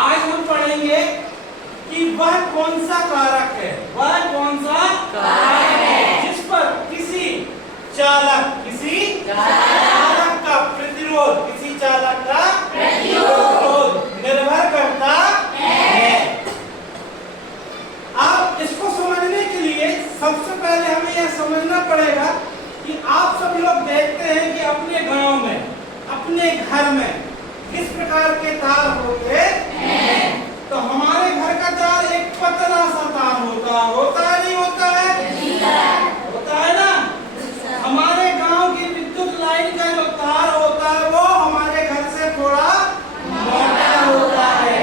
आज हम पढ़ेंगे कि वह कौन सा कारक है, वह कौन सा कारक है जिस पर किसी चालक का प्रतिरोध, किसी चालक का प्रतिरोध निर्भर करता है। अब इसको समझने के लिए सबसे पहले हमें यह समझना पड़ेगा कि आप सब लोग देखते हैं कि अपने गांव में, अपने घर में किस प्रकार के तार होते हैं। तो हमारे घर का तार एक पतला सा तार होता है नहीं होता है? होता है ना। हमारे गांव की विद्युत लाइन का जो तार होता है वो हमारे घर से थोड़ा मोटा होता है।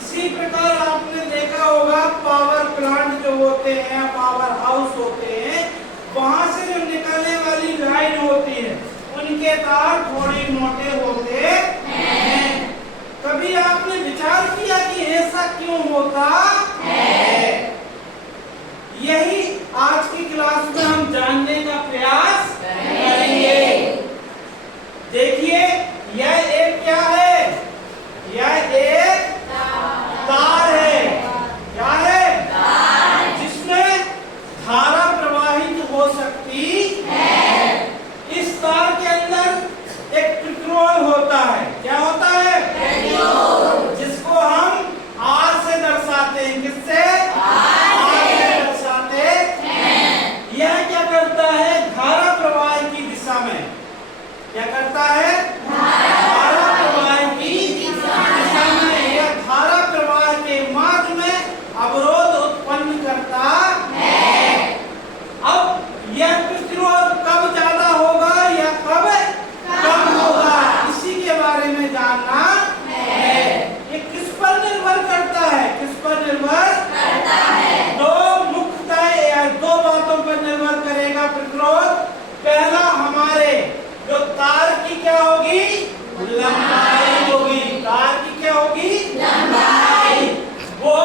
इसी प्रकार आपने देखा होगा पावर प्लांट जो होते हैं, पावर हाउस होते हैं, वहां से जो निकलने वाली लाइन होती है उनके तार थोड़े मोटे होते हैं। कभी आपने विचार किया कि ऐसा क्यों होता है? यही आज की क्लास में हम जानने का प्रयास करेंगे। देखिए यह एक क्या है? यह एक तार है। क्या है? जिसमें धारा प्रवाहित हो सकती है। इस तार के अंदर एक प्रतिरोध होता है। क्या होता है? जिसको हम R से दर्शाते हैं। किससे? R से दर्शाते हैं। यह क्या करता है? धारा प्रवाह की दिशा में क्या करता है? धारा प्रवाह की दिशा में यह धारा प्रवाह के मार्ग में अवरोध उत्पन्न करता है। अब यह प्रतिरोध कब ज्यादा होगा या कब कम होगा, इसी के बारे में जानना है। ये किस पर निर्भर करता है? किस पर निर्भर करता है? दो मुख्यतः या दो बातों पर निर्भर करेगा प्रतिरोध। पहला, हमारे जो तार की क्या होगी? लंबाई होगी। तार की क्या होगी? लंबाई। वो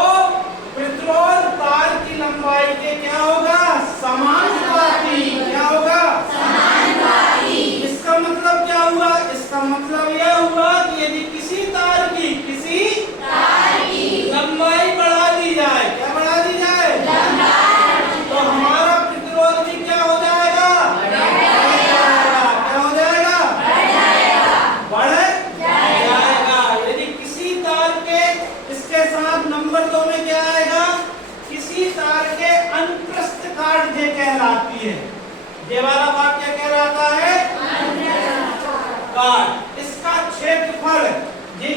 प्रतिरोध तार की लंबाई के क्या होगा? समानुपाती। क्या होगा? समानुपाती। इसका मतलब क्या हुआ? इसका मतलब यह हुआ कि यदि किसी तार की लंबाई बढ़ा दी जाए, क्या बढ़ा दी जाए? लंबाई। तो हमारा प्रतिरोध भी क्या हो जाएगा? क्या हो जाएगा? बढ़ जाएगा। यदि किसी तार के, इसके साथ नंबर 2 में क्या आएगा? किसी तार के अनुप्रस्थ काट जे कहलाती है। ये वाला भाग क्या कहलाता है? काट। इसका क्षेत्रफल ये